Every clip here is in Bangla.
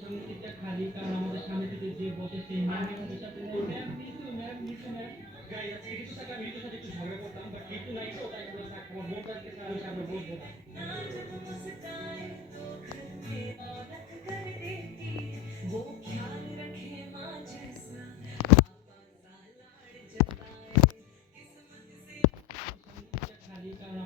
সমিতিটা খালি কারণ আমাদের সমিতিতে যে বসে সেই ম্যামের সাথে ম্যাম নিচু ম্যাম গাইজ আজকে কিছু টাকা আমি রিতুর সাথে একটু ঝগড়া করতাম বাট রিতু নাই তো তাই আমরা থাকবো আমার বোনটা আজকে স্যার আমি সামনে বসবো না वो ख्याल रखे माँ जैसा पापा सा लाड़ जताए किस्मत से खाली काना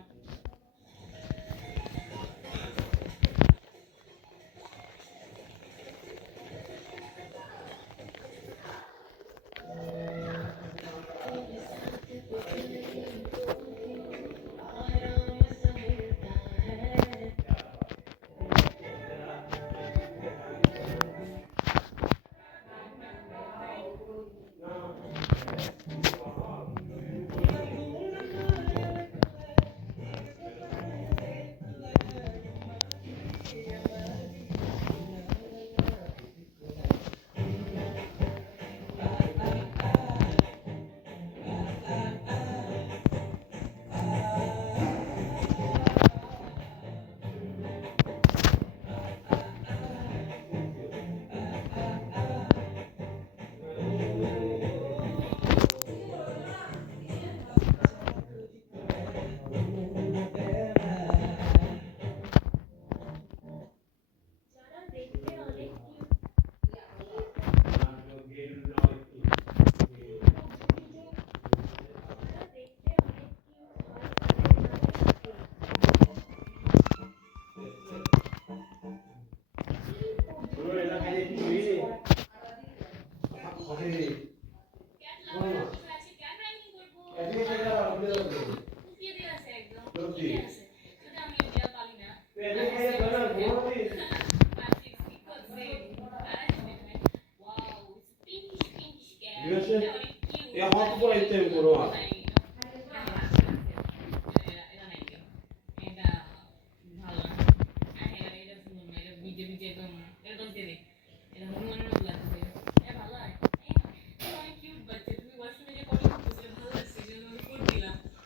Ya hot boy tempo roa.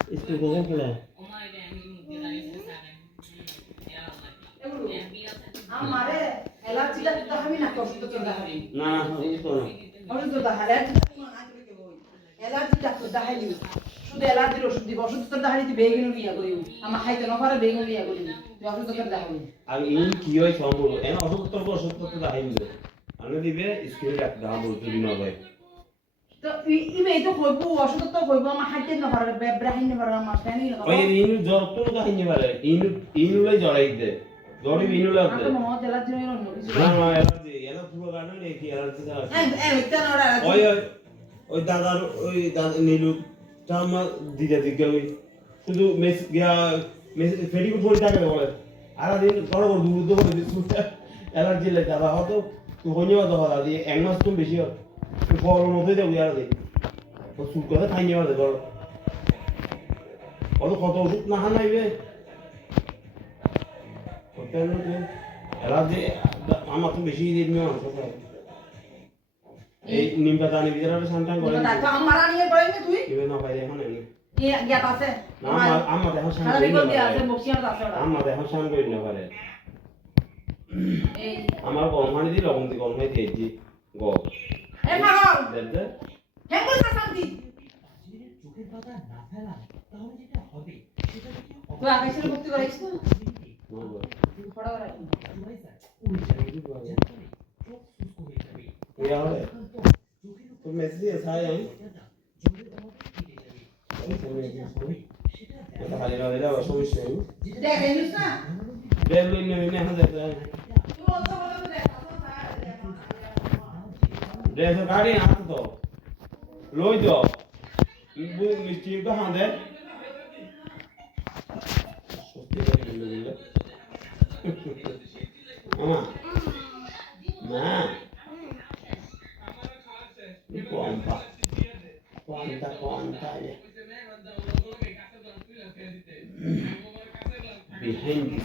Itu kok pula. আমারে এলাচিটা তো আমি না কষ্ট তো দাহারি না এই তো না ওষুধ তো দাহারি এলাচিটা তো দাহারি শুধু এলাচির ওষুধ দিব ওষুধ তো দাহারি বেগুন নিয়া করি আমার খাইতে না পারে বেগুন নিয়া করি অসুস্থ করে দেখাবি আর ইন কি হয় সম্ভব এন অসুস্থ তো দাহিন দে আমি দিবে স্ক্রিনে রাখ দাম বলতে দিন হবে তো ইমে তো কইব অসুস্থ তো কইব আমার হাইতে না পারে ব্রাহিন না পারে আমার ফ্যানি না ওই ইন জ্বর তো দাহিন পারে ইন লই জড়াই দে জড়ি ইন লই আমি দে তো মনে জেলা জন্য অন্য কিছু না না এলার্জি এলা পুরো গার্ডেন এই কি এলার্জি দা এটা না ওরা ওই দাদার ওই দাদা নীলু টামা দিদা দিগা ওই শুধু মেস গিয়া মেস ফেডি কো পড়ে থাকে বলে আর দিন বড় বড় দুধ করে দিছুটা অ্যালার্জি লাগে দাদা হয়তো তুই হইনি তো হলা দিয়ে এক মাস তুমি বেশি হয় তুই বড় মধ্যে দেব ইয়ার দে তো সুট করে খাই নিবা দে বড় অত কত ওষুধ না হানাইবে ওটা হলো অ্যালার্জি আমার তো বেশি দিন না এই নিম পাতা আনি ভিতরে সানটান করে তা আমার আনিয়ে পড়ে না তুই কিবে না পাইলে এখন এনে গিয়া আছে না আমার দেখো সান সারা করি বিকল দিয়া না আছে বক্সিয়ার আছে ওরা আমার দেখো সান করি না পারে এই আমার গরম পানি দিয়ে লবণ দিয়ে গরম পানি দিয়েছি গো এ পাগল দেখতে কেন কইছ শান্তি চোখের পাতা না ফেলা তাহলে যেটা হবে সেটা কি তুই আকাশের মুক্তি করাইছ তো মাগো ফড়া করা ইয়া হবে তো মেসেজ আছে আই এটা খালি না দিলে সমস্যা নেই দেখ এনিস না দেবলিন নেই না দেখতে তুই অত বলে দেখ দেখো গাড়ি হাত তো লই তো মিষ্টি তো হাঁদে সত্যি করে দিলে আমা না Pompa. Pompa. Behind the scenes.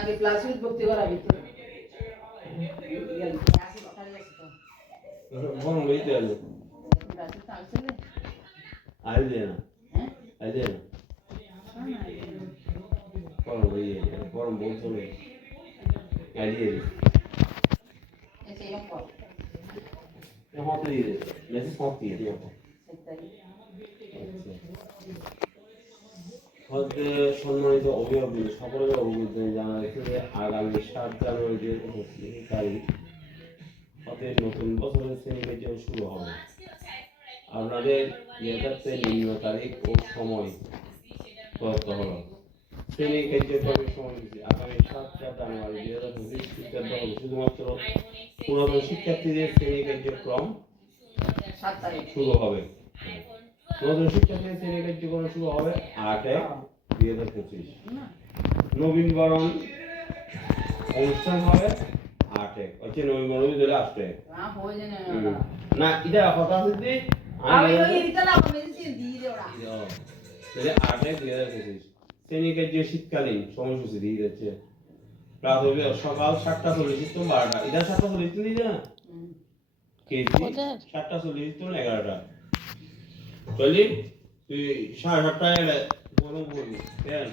আগে প্লাস্টিক ভর্তি করাবি তো Bueno, lo hice algo. Aldena. Aldena. Bueno, lo hice. Bueno, mucho lo hice. Aldena. Ese é um pouco. Eu volto aí. Nesse ponto aí, eu volto. হচ্ছে সম্মানিত অভিভাবক সকলের অভিজ্ঞতা জানা যাচ্ছে যে আগামী 7 জানুয়ারি তারিখ হতে নতুন বছরের শ্রেণীকার্য শুরু হবে। আপনাদের ইয়েটাতে নিম্ন তারিখ ও সময় প্রদত্ত হলো। শ্রেণী কার্যক্রমের সময়সূচি আগামী 7 জানুয়ারি 2025 খ্রিস্টাব্দ হলে শুধুমাত্র পুরাতন শিক্ষার্থীদের শ্রেণী কার্যক্রম 7 তারিখ শুরু হবে। নতুন শিক্ষার্থীদের শ্রেণী কার্যক্রম শুরু হবে 8/1/2025। নবীনবরণ অনুষ্ঠান হবে 8 হচ্ছে নবীনবরণ দিলে 8 না হয়ে যায় না এটা কথা হচ্ছে আমি ওই রিতা না মেডিসিন দিয়ে দে ওরা তাহলে 8/2025 শ্রেণী কার্য শীতকালীন সময়সূচি দিয়ে যাচ্ছে প্রাথমিক সকাল 7:40 থেকে 12টা এটা 7:40 থেকে দিয়ে না কেজি 7:40 থেকে 11টা চলি তুই 7:30টায় বলুন বলবি কেন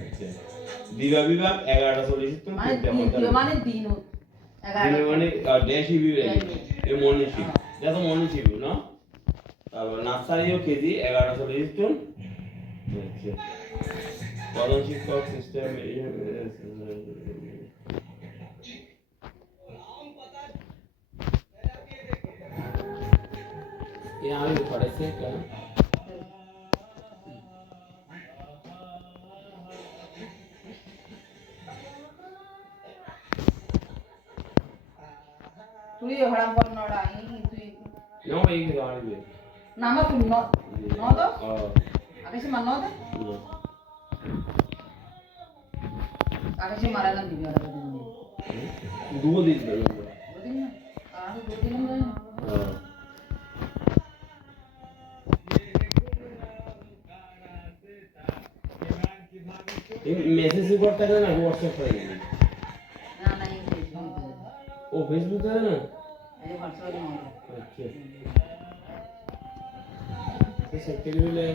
আচ্ছা বিভাগ 11:40 থেকে মানে দিন 11 মানে ডেশি বিভাগ এই মর্নিং শিফট যত মর্নিং শিফট না তারপর নার্সারিও কেজি 11:40 থেকে আচ্ছা প্রধান শিক্ষক সিস্টেম यहाँ भी पढ़े से क्या তুই হড়াম বল নড়া তুই नो एक गाड़ी में নামা তুই ন তো हाँ আকাশে মান ন আকাশে মারা না দিবি আর दो दिन लगे দিন না আর দিন না हाँ ये मैसेज करता है ना व्हाट्सएप पर না না এই ओ फेसबुक है ना এই হোয়াটসঅ্যাপে अच्छा হাতে সেটে দিলে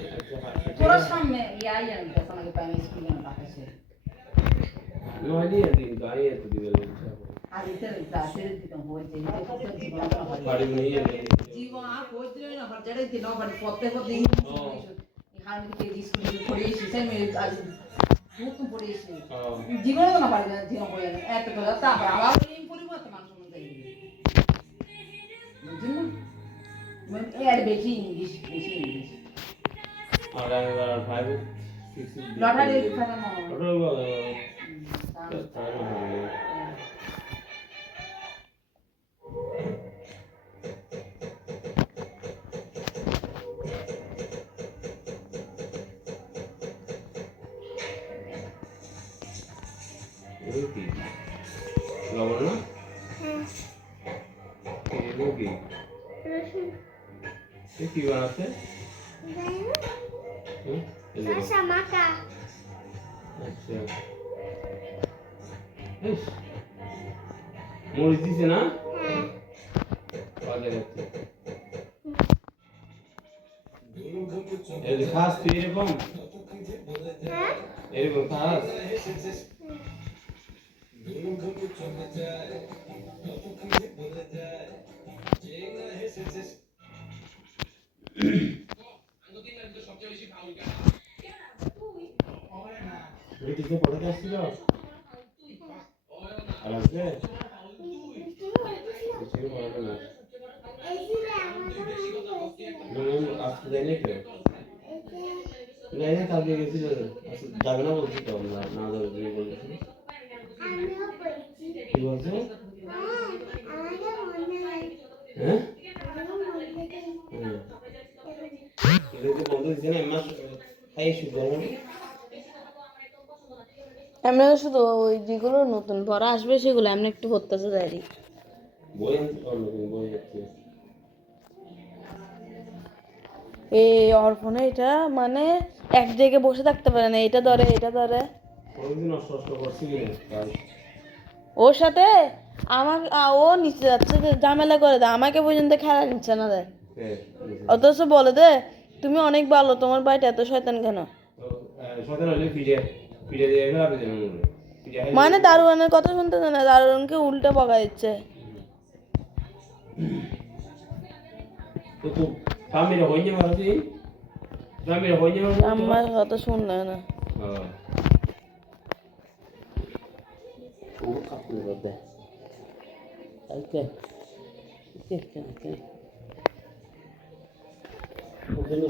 তোরা সামনে ইয়াই আমি তো আমাকে পাই স্কুল না পাঠাছে নয় দিয়ে দিন গায়ে এত দিবে আর এটা ক্লাসের দিতাম হয়েছে এটা কত জীবন বাড়ি নিয়ে জীবন আর হয়েছিল না বাট যেটা দিন বাট প্রত্যেক দিন এখানে থেকে স্কুল পড়ে এসেছি আমি আজ নতুন পড়ে এসেছি জীবনে তো না পারি না জীবন পড়ে এত তো তারপর আবার এই পরিবর্তন মানুষ মনে বুঝলেন মানে এর বেশি ইংলিশ আর আমি 5 6 লটারি খাতা না লবণ না কি বানাচ্ছে Samaka. আচ্ছা মরিচ দিছে না পাওয়া যাচ্ছে খাস তুই এরকম এরকম খাস টিকে পড়ে আসছিল আর আসবে আসতে দেয়নি কেউ নেই না কালকে গেছিল যাবে না বলছি তো না না যাবে তুমি বলেছি কি বলছো হ্যাঁ এটা বন্ধ হয়েছে না মাস খাই শুধু এমনি শুধু ওই যেগুলো নতুন পড়া আসবে সেগুলো এমনি একটু পড়তেছে ডায়েরি বই বই আছে এই অর্পণে এটা মানে এক জায়গায় বসে থাকতে পারে না, এটা ধরে কোনদিন নষ্ট করছি ওর সাথে আমাকে ও নিচে যাচ্ছে ঝামেলা করে দেয়, আমাকে পর্যন্ত খেলা নিচ্ছে না দেয়, অথচ বলে দে তুমি অনেক ভালো, তোমার বাড়িটা এত শয়তান কেন? মানে দারোয়ানের কথা শুনতে দেয় না, দারোয়ানকে উল্টে বকা দিচ্ছে। আমার কথা শুনলে না।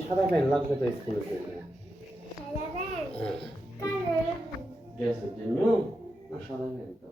সাদা প্যান্ট লাগবে তো স্কুলে ড্রেসের জন্য না সাদা প্যান্ট তো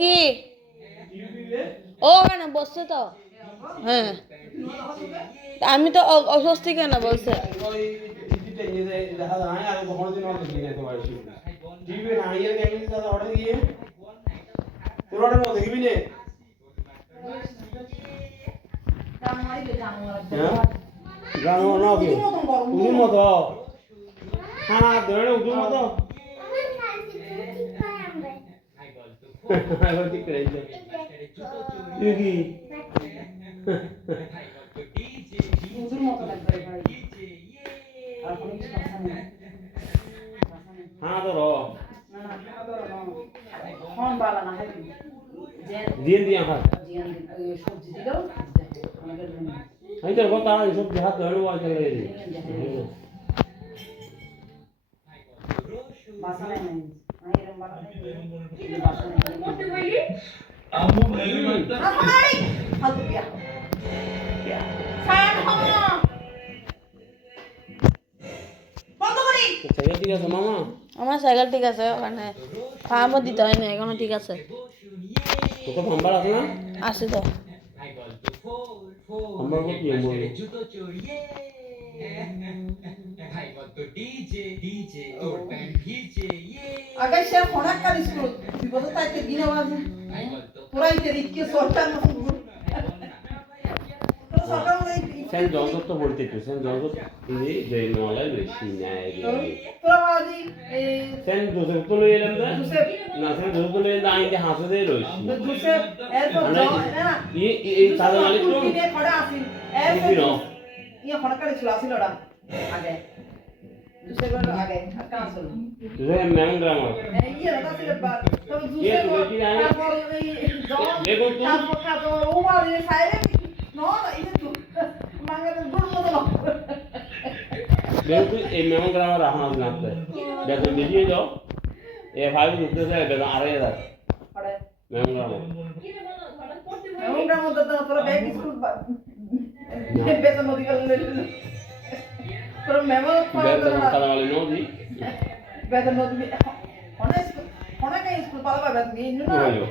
কি ওখানে বসছে তো, হ্যাঁ আমি তো অস্বস্তি কেন বলছে। হানা ধরো না না কোন বালা না হয় যে দিয়ে দিয়ে হাত জিয়ান সবজি দিলো আমাদের আমি তোর কথা সব হাত ধরে ওয়াজ করে দিই বাসা নাই আমি এরকম বালা নাই বাসা নাই করতে বলি আম্মু মেলে মারতা আমাই হালকা পিয়া সান হো বন্ধ করি সাইকেল ঠিক আছে মামা আমার সাইকেল ঠিক আছে ওখানে ফার্মও দিতে হয় না এখনো ঠিক আছে তোকে নাম্বার আছে না আছে তো নাম্বার কত কি বলবো জুতো চড়িয়ে ভাই বলতো ডিজে ডিজে তোর প্যান্ট ভিজে ইয়ে আগে সে ফোনাক কার স্কুল বিপদ তাইতে দিন আওয়াজ পুরাইতে রিক্কে সরকার না তো সরকার মানে সেন জগৎ তো বলতে তো সেন জগৎ এই যে নলাই বেশি নাই তোরা বাজি এই সেন জোসেফ তো লই এলাম না জোসেফ না সেন জোসেফ তো লই না আইতে হাসে দে রইছি জোসেফ এরপর না এই তাদের মালিক তো দিনে খড়া আসিল এরপর ইয়া ফোনাক কার স্কুল আসিল ওরা আগে জোসেফ আগে আর কাজ হলো যে ম্যাম গ্রামার ইয়া রাতা ছিল বার তো ये জোসেফ तो बेटी आई তারপর এই জন देखो तुम তারপর ওমা এই সাইরে নো এটা তো মাঙ্গাতে গুড় মতো देखो ये ম্যাম গ্রামার রাখনা লাগতে দেখো ভিডিও যাও এ ফাইল ঢুকতে যায় বেলা আরে দাও আরে ম্যাম গ্রামার এমনটার মধ্যে তো তোরা ব্যাগ স্কুল বেতন নদী গেলে তোরা মেমো বেতন কালা वाले नो दी বেতন নদী অনেক অনেক স্কুল পালা বেতন নিয়ে না হলো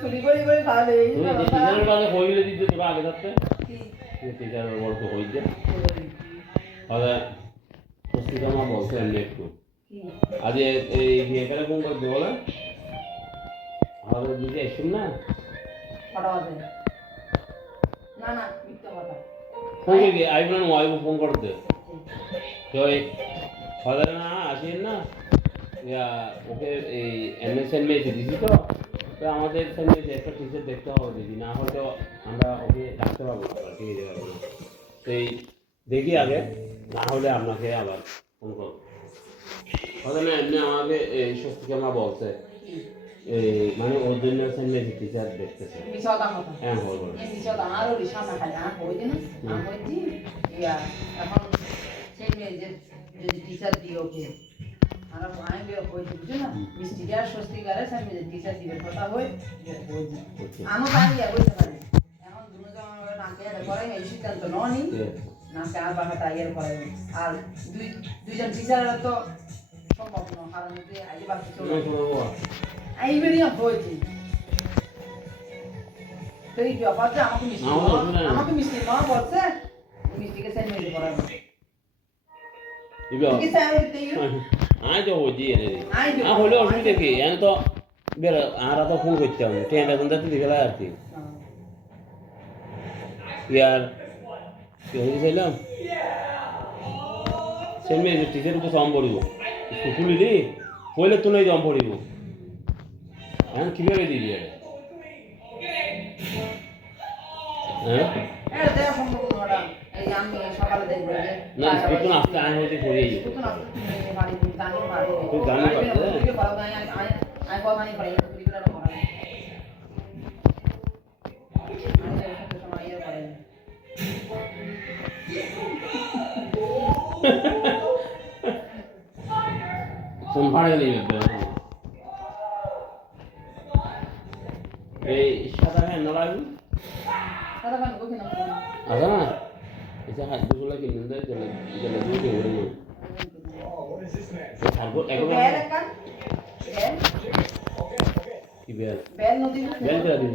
চুরি করে তাহলে এই তুই টিচারের কাছে কইলে দিতে তোরা আগে থাকতে তুই টিচারের বলতে কইতে আরে পুস্তিকা মা বলছে এমনি একটু আজ এই এখানে কোন করতে বলে আমাদের দিকে শুন না ফটাওয়াতে না না মিথ্যা কথা ফোন করে আইবন ওয়াইবো ফোন করতে তো এই ফাদার না আসেন না ইয়া ওকে এই এমএসএন মেসে দিছি তো তো আমাদের সঙ্গে একটা টিচার দেখতে হবে যদি না হয়তো আমরা ওকে ডাকতে পারবো না ঠিক আছে পারবো না তো এই দেখি আগে না হলে আপনাকে আবার ফোন করবো কথা না এমনি আমাকে এই শক্তিকে মা বলছে এই মানে ওর জন্য সেন্ট মেসি টিচার দেখতেছে মিছাদা কথা হ্যাঁ বলবো এই মিছাদা আরো রিসামা খালি আর কই দিন আর কই দি ইয়া এখন সেই মেয়ে যে যদি টিচার দিও ওকে আর আমি বের কই দিই না মিষ্টিকার স্বস্তিকারে সেই মেয়ে টিচার দিবে কথা হই কই দি আমি পারি কইতে পারি এখন দুজন আমার নাকে এটা করে এই সিদ্ধান্ত ননি না চার বাবা টাইয়ার করে আর দুইজন টিচাররা তো সম্ভব না কারণ যে আইলে বাকি চলে এই বেরিয়ে হয়েছে তো এই ব্যাপারটা আমাকে মিষ্টি মা বলছে মিষ্টিকে সেন্ড মেরে করাবো কি স্যার দিই আজ হইজি এনে আ হলে অসুবিধা কি এনে তো বের আর তো ফোন করতে হবে ট্রেন এখন যাতে দিগলা আর কি ইয়ার কি হইছিলাম সেন্ট মেসি টিচার তো সাম পড়িব স্কুল দি হইলে তো নাই জম পড়িব হ্যাঁ কিভাবে দিবি হ্যাঁ এটা দেয়া সম্ভব না এই আমি সকালে দেখব যে না একটু আস্তে আয় হইতে পড়ে যাই কত না বাড়ি গানি মারে তো গানি পাচ্ছে ভিডিও করা গানি আই গানি করে ভিডিওটা করা আমি সময় ইয়ে করে ফোন পাড়ে গেলি এই সাদা হ্যাঁ নড়াবি দাদা গান কই না আদা না এটা হাত দুগুলা কিনে দেয় চলে চলে দিয়ে ওরে না তারপর একবার বেল কান বেল কি বেল বেল নদী বেল করে দিন